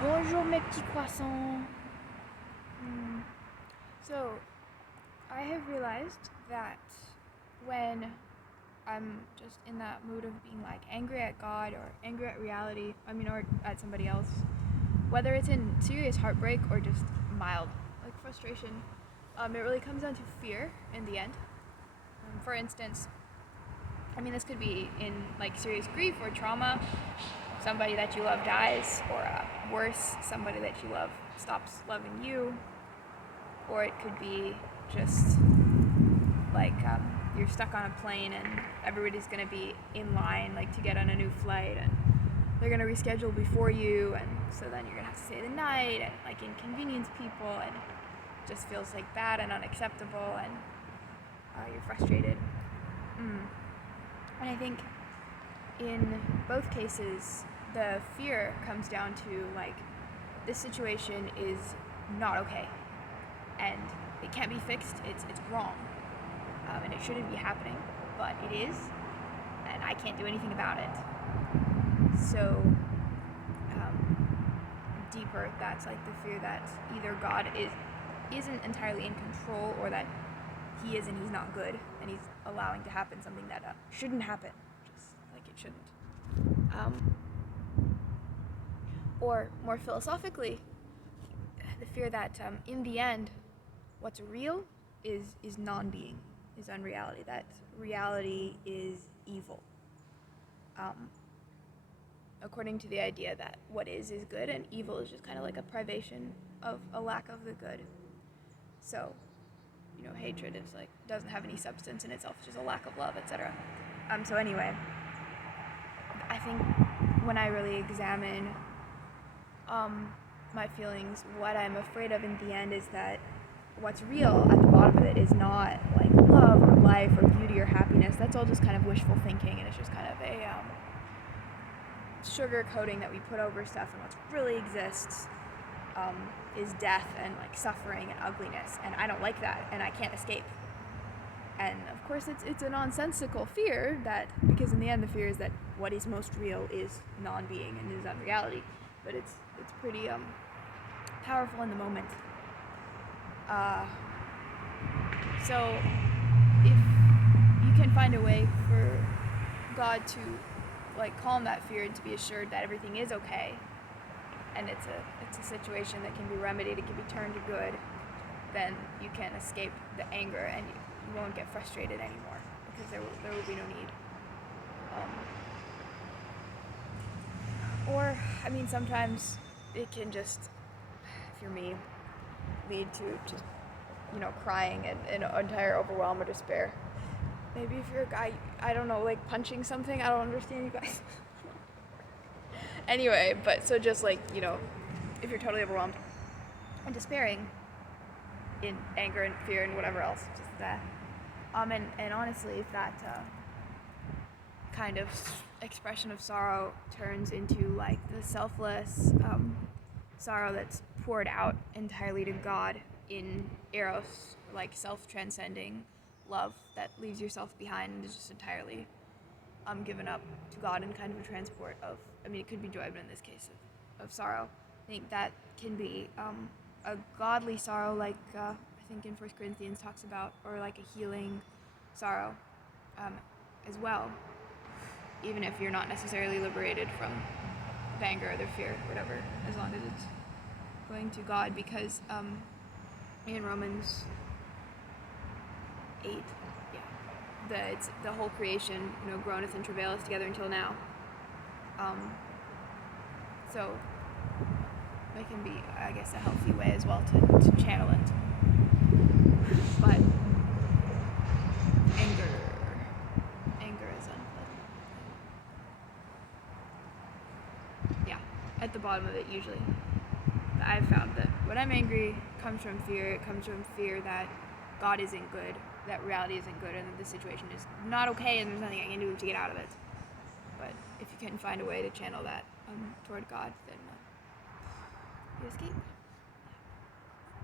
Bonjour mes petits croissants. So, I have realized that when I'm just in that mood of being like angry at God or angry at reality, or at somebody else, whether it's in serious heartbreak or just mild like frustration, it really comes down to fear in the end. For instance, this could be in like serious grief or trauma. Somebody that you love dies, or worse, somebody that you love stops loving you, or it could be just like you're stuck on a plane and everybody's going to be in line like to get on a new flight, and they're going to reschedule before you, and so then you're going to have to stay the night and like inconvenience people, and it just feels like bad and unacceptable, and you're frustrated. And I think in both cases the fear comes down to like, this situation is not okay and it can't be fixed, it's wrong, and it shouldn't be happening, but it is, and I can't do anything about it. So deeper, that's like the fear that either God isn't entirely in control, or that he is and he's not good and he's allowing to happen something that shouldn't happen, just like it shouldn't. Or more philosophically, the fear that in the end what's real is non-being, is unreality, that reality is evil, according to the idea that what is good and evil is just kind of like a privation of a lack of the good. So hatred is like, doesn't have any substance in itself, it's just a lack of love, etc. So anyway, I think when I really examine my feelings, what I'm afraid of in the end is that what's real at the bottom of it is not like love or life or beauty or happiness. That's all just kind of wishful thinking, and it's just kind of a sugar coating that we put over stuff, and what really exists is death and like suffering and ugliness, and I don't like that, and I can't escape. And of course it's a nonsensical fear, that because in the end the fear is that what is most real is non-being and is unreality, but it's pretty powerful in the moment. So if you can find a way for God to like calm that fear and to be assured that everything is okay, and it's a situation that can be remedied, it can be turned to good, then you can escape the anger and you won't get frustrated anymore, because there will be no need. Or sometimes it can just, if you're me, lead to just crying and entire overwhelm or despair. Maybe if you're a guy, I don't know, like punching something. I don't understand you guys. Anyway, but so just like, if you're totally overwhelmed and despairing in anger and fear and whatever else, just that. And honestly, if that kind of expression of sorrow turns into like the selfless sorrow that's poured out entirely to God in eros, like self-transcending love that leaves yourself behind and is just entirely given up to God in kind of a transport of, it could be joy, but in this case of sorrow, I think that can be a godly sorrow, like I think in 1 Corinthians talks about, or like a healing sorrow as well, even if you're not necessarily liberated from the anger or the fear, whatever, as long as it's going to God, because in Romans 8, it's the whole creation, groaneth and travaileth together until now. So it can be, I guess, a healthy way as well to channel it. But anger is unpleasant. Yeah, at the bottom of it usually. I've found that when I'm angry, it comes from fear. It comes from fear that God isn't good, that reality isn't good, and that the situation is not okay, and there's nothing I can do to get out of it. But if you can find a way to channel that toward God, then you escape.